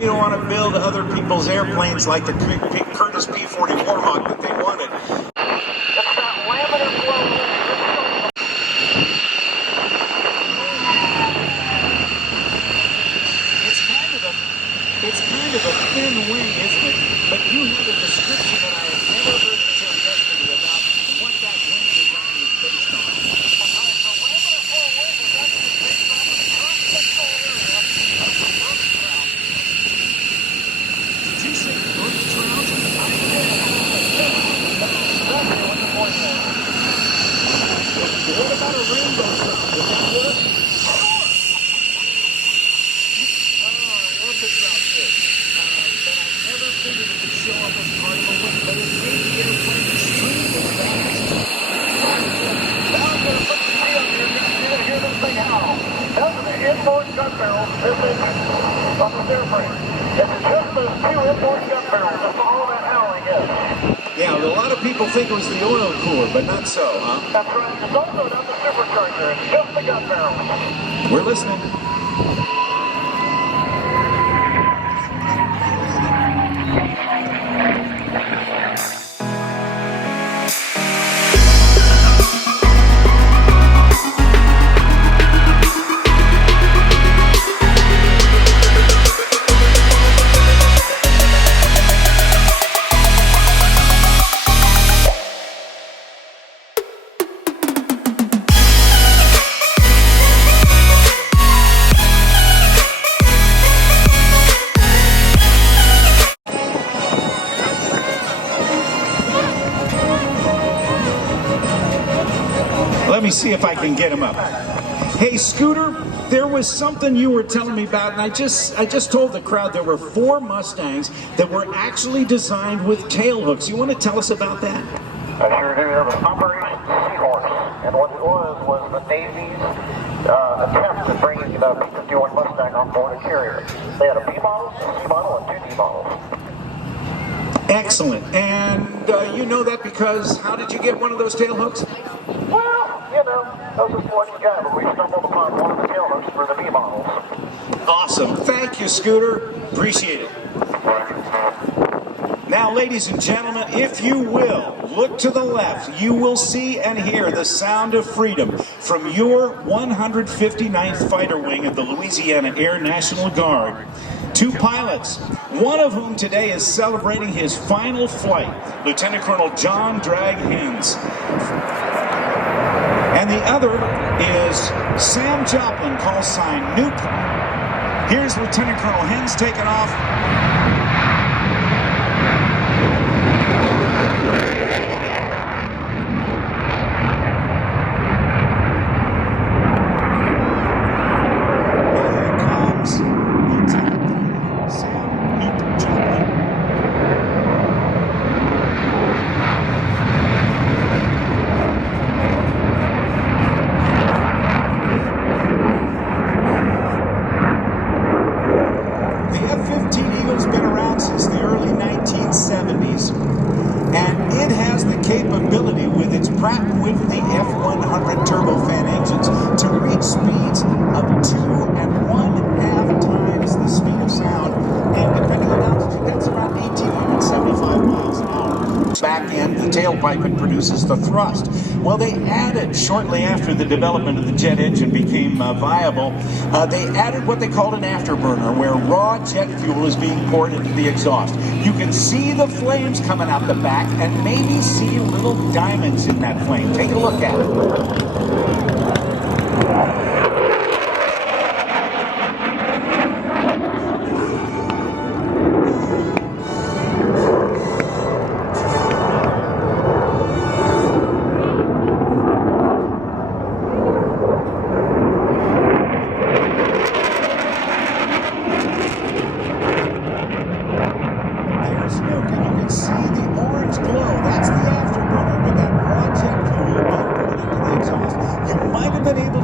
You don't want to build other people's airplanes like the Curtiss P-40 Warhawk that they wanted. It's got laminar flow. It's kind of a thin wing, isn't it? But you have a description that I have never heard until yesterday about what that wing design is based on. The laminar flow wing is actually based on the cross-sectional area of the roof trout. Did you say roof trout? I did. That's exactly what the point is. What about a rainbow trout? Would that work? Inboard gun barrels, this engine, on the airframe. It's just those two inboard gun barrels. That's all that howling is. Yeah, a lot of people think it was the oil cooler, but not so, huh? That's right. It's also not the supercharger. It's just the gun barrels. We're listening. Let me see if I can get him up. Hey, Scooter, there was something you were telling me about, and I just told the crowd there were 4 Mustangs that were actually designed with tail hooks. You want to tell us about that? I sure do. There was Operation Seahorse, and what it was the Navy's attempt at bringing the P-51 Mustang on board a carrier. They had a B model, a C model, and 2 D models. Excellent. And you know that because how did you get one of those tail hooks? Well, you know, I was just a lucky guy, but we stumbled upon one of the tail hooks for the B models. Awesome. Thank you, Scooter. Appreciate it. Now, ladies and gentlemen, if you will, look to the left. You will see and hear the sound of freedom from your 159th Fighter Wing of the Louisiana Air National Guard. 2 pilots, one of whom today is celebrating his final flight, Lieutenant Colonel John Drag Hens. And the other is Sam Joplin, call sign Nuke. Here's Lieutenant Colonel Hens taking off. And it has the capability with its Pratt & Whitney F-100 turbofan engines to reach speeds of 2 1/2 times the speed of sound, and depending on altitude, that's about 1,875 miles an hour. Back end, the tailpipe, it produces the thrust. Well, they added, shortly after the development of the jet engine became viable, they added what they called an afterburner, where raw jet fuel is being poured into the exhaust. You can see the flames coming out the back and maybe see little diamonds in that flame. Take a look at it.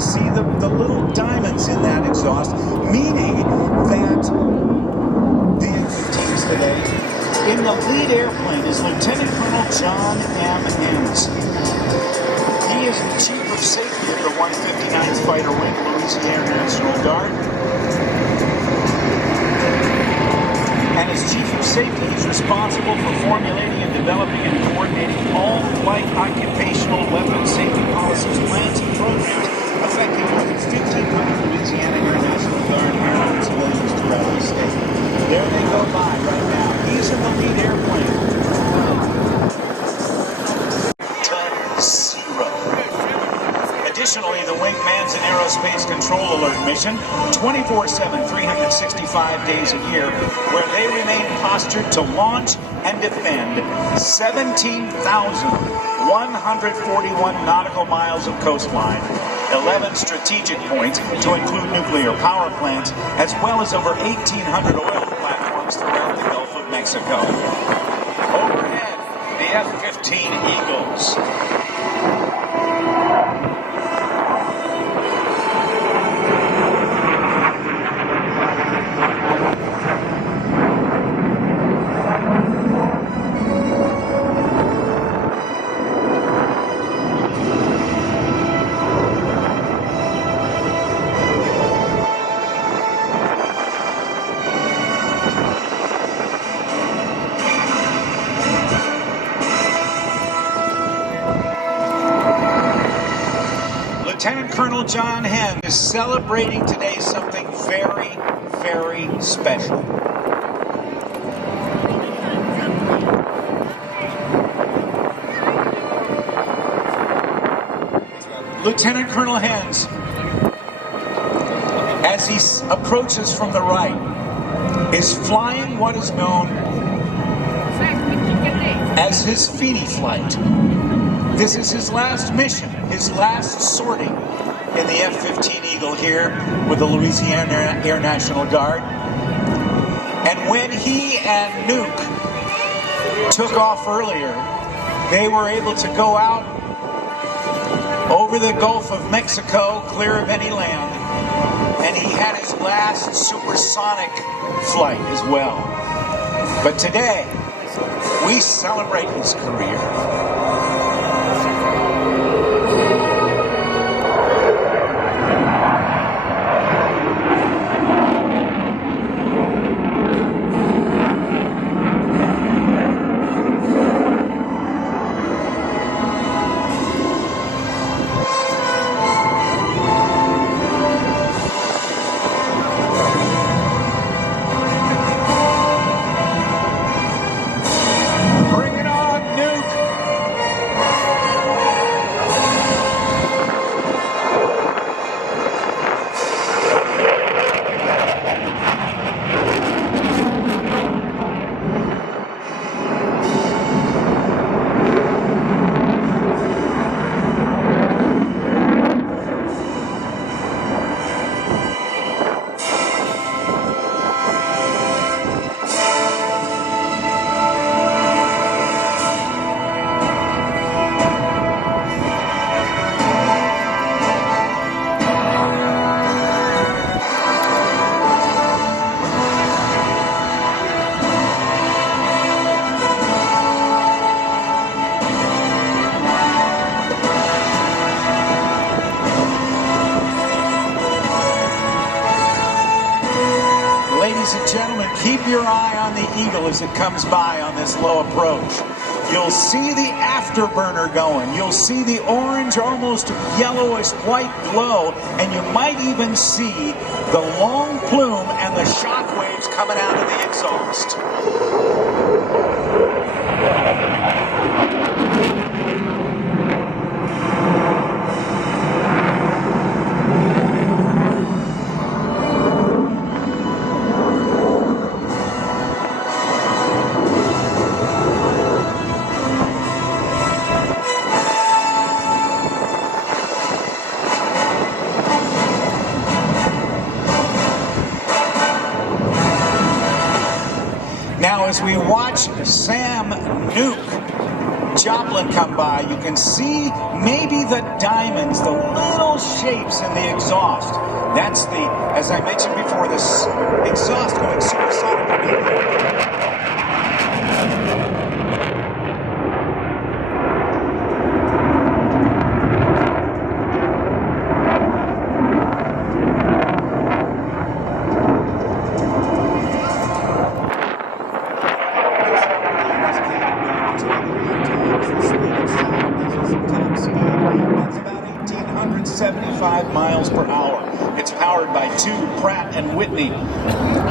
See the little diamonds in that exhaust, meaning that the F-15s today, in the lead airplane is Lieutenant Colonel John M. Hens. He is the Chief of Safety of the 159th Fighter Wing, Louisiana National Guard. And as Chief of Safety, he's responsible for formulating and developing and coordinating all flight occupational weapons safety policies, plans, and programs affecting more than 1,500 Louisiana Air National Guard airmen and civilians throughout the state. There they go by right now. He's in the lead airplane. Zero. Additionally, the Wingman's an aerospace control alert mission, 24/7, 365 days a year, where they remain postured to launch and defend 17,141 nautical miles of coastline, 11 strategic points to include nuclear power plants, as well as over 1,800 oil platforms throughout the Gulf of Mexico. Overhead, the F-15 Egales. Lieutenant Colonel John Henn is celebrating today something very, very special. Lieutenant Colonel Henn, as he approaches from the right, is flying what is known as his Feeny flight. This is his last mission, his last sortie in the F-15 Eagle here with the Louisiana Air National Guard. And when he and Nuke took off earlier, they were able to go out over the Gulf of Mexico, clear of any land, and he had his last supersonic flight as well. But today, we celebrate his career. Ladies and gentlemen, keep your eye on the Eagle as it comes by on this low approach. You'll see the afterburner going. You'll see the orange, almost yellowish white glow, and you might even see the long plume and the shock waves coming out of the exhaust. Now, as we watch Sam Nuke Joplin come by, you can see maybe the diamonds, the little shapes in the exhaust. That's the, as I mentioned before, this exhaust going supersonic. 25 miles per hour. It's powered by two Pratt & Whitney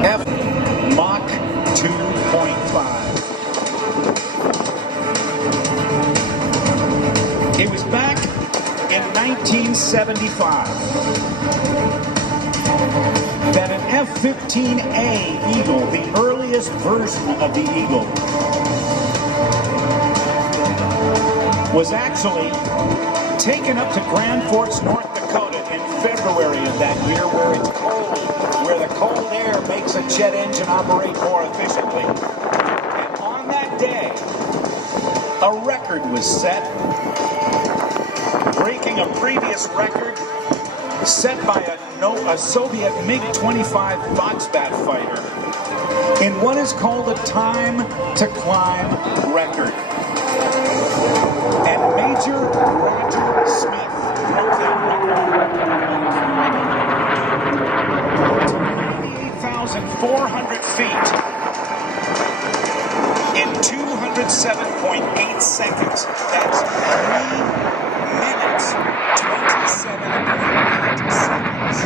F Mach 2.5. It was back in 1975 that an F-15A Eagle, the earliest version of the Eagle, was actually taken up to Grand Forks, North Dakota in February of that year, where it's cold, where the cold air makes a jet engine operate more efficiently. And on that day, a record was set, breaking a previous record set by a Soviet MiG-25 Foxbat fighter in what is called a time to climb record. And Major Roger Smith broke that record. 98,400 feet in 207.8 seconds. That's 3 minutes, 27.8 seconds.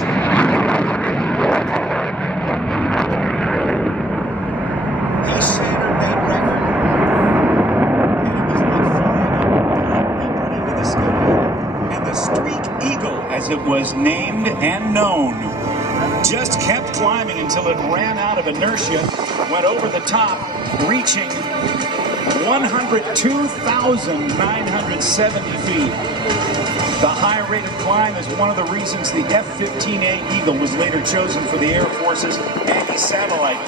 He shattered that record. And the Streak Eagle, as it was named and known, just kept climbing until it ran out of inertia, went over the top, reaching 102,970 feet. The high rate of climb is one of the reasons the F-15A Eagle was later chosen for the Air Force's anti-satellite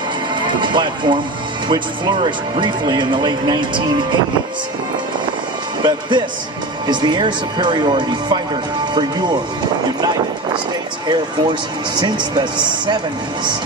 platform, which flourished briefly in the late 1980s. But this is the air superiority fighter for your United States Air Force since the 70s.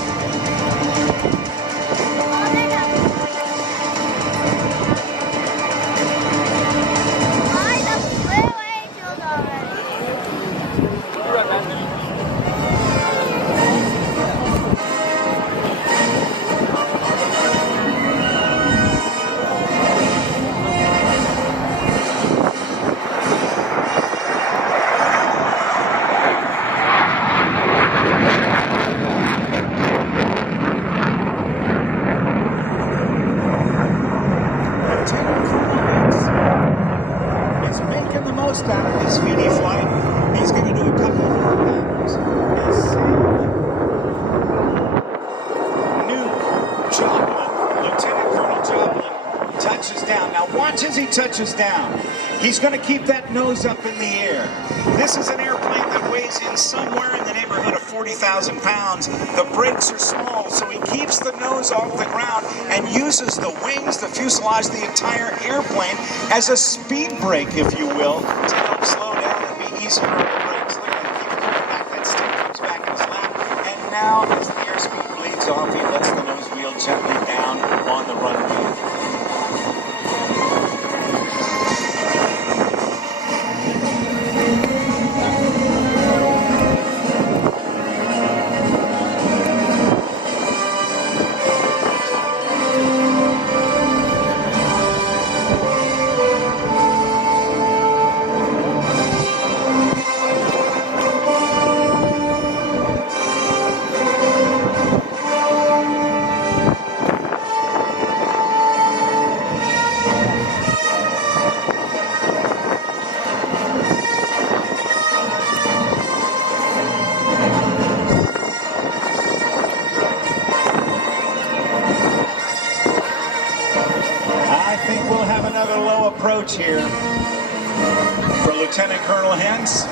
Out of his speedy flight. He's going to do a couple of more patterns. Lieutenant Colonel Joplin touches down. Now watch as he touches down. He's going to keep that nose up in the air. This is an airplane that weighs in somewhere in the neighborhood of 40,000 pounds. The brakes are small, so he keeps the nose off the ground and uses the wings, the fuselage, the entire airplane as a speed brake, if you will, to help slow down and be easier on the brakes. Look at him, keep coming back. That stick comes back in his lap. And now, as the airspeed bleeds off, he lets the nose wheel gently down on the runway. Approach here for Lieutenant Colonel Hens.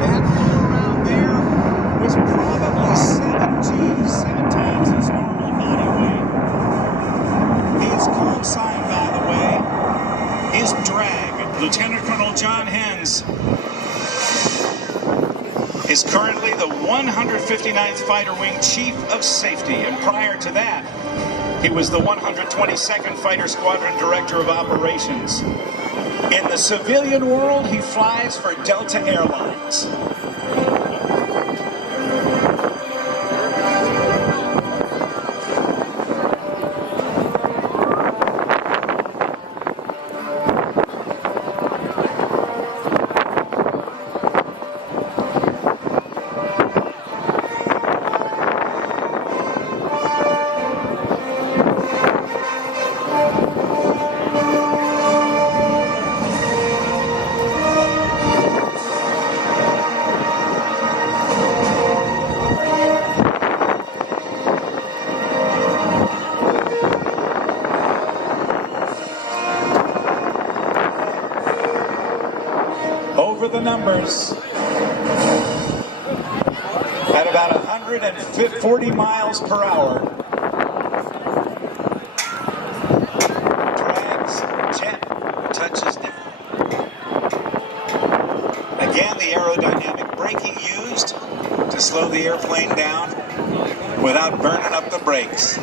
That hole around there was probably 7 times his normal body weight. His call sign, by the way, is drag. Lieutenant Colonel John Hens is currently the 159th Fighter Wing Chief of Safety, and prior to that, he was the 122nd Fighter Squadron Director of Operations. In the civilian world, he flies for Delta Airlines. the numbers. At about 140 miles per hour. Drags jet, touches down. Again, the aerodynamic braking used to slow the airplane down without burning up the brakes.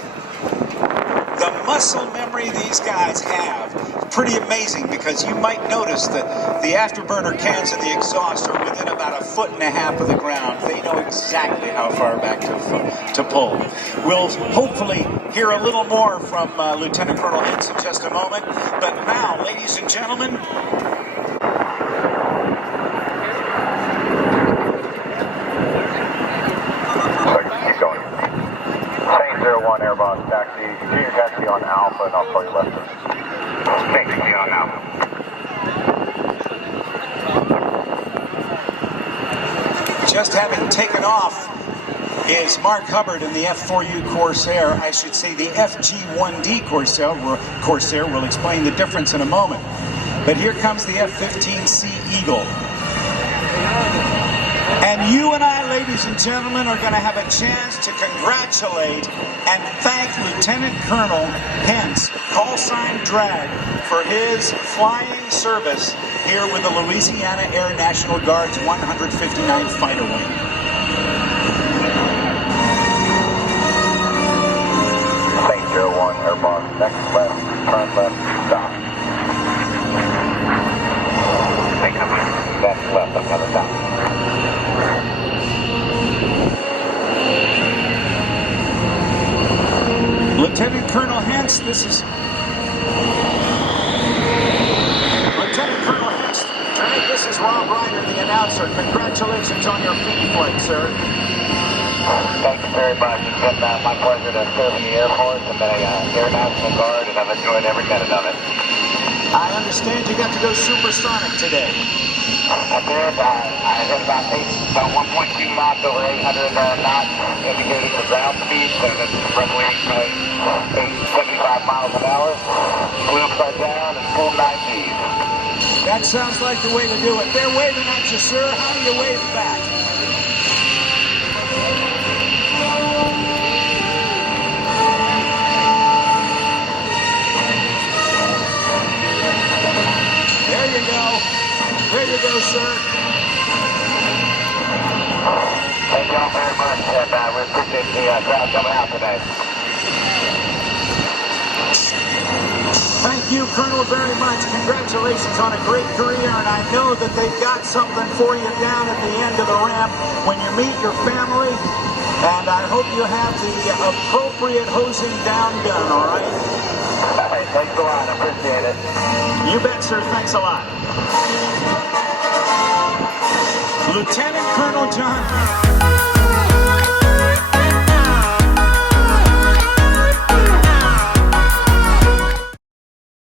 The muscle memory these guys have is pretty amazing, because you might notice that the afterburner cans of the exhaust are within about 1.5 feet of the ground. They know exactly how far back to pull. We'll hopefully hear a little more from Lieutenant Colonel Hintz in just a moment. But now, ladies and gentlemen, Airbus taxi, junior taxi on Alpha, and I'll call you Lester. Taxi on Alpha. Just having taken off is Mark Hubbard in the F4U Corsair. I should say the FG1D Corsair. We'll explain the difference in a moment. But here comes the F-15C Eagle. And you and I, ladies and gentlemen, are going to have a chance to congratulate and thank Lieutenant Colonel Hintz, call sign Drag, for his flying service here with the Louisiana Air National Guard's 159th Fighter Wing. St. 01, Airbus, next left, turn left, stop. Next left, another stop. Lieutenant Colonel Hintz, this is Lieutenant Colonel Hintz. This is Rob Ryder, the announcer. Congratulations on your feat flight, sir. Thank you very much. It's been my pleasure to serve in the Air Force and the Air National Guard, and I've enjoyed every minute of it. I understand you got to go supersonic today. I did. I hit about 1.2 knots over 800 knots, indicating the ground speed, so that's roughly 75 miles an hour. Flew upside down and full 9 Gs. That sounds like the way to do it. They're waving at you, sir. How do you wave back? There you go. There you go, sir. Thank you all very much, and we appreciate the crowd coming out today. Thank you, Colonel, very much. Congratulations on a great career, and I know that they've got something for you down at the end of the ramp when you meet your family, and I hope you have the appropriate hosing down gun, all right? All right, thanks a lot. I appreciate it. You bet, sir. Thanks a lot. Lieutenant Colonel John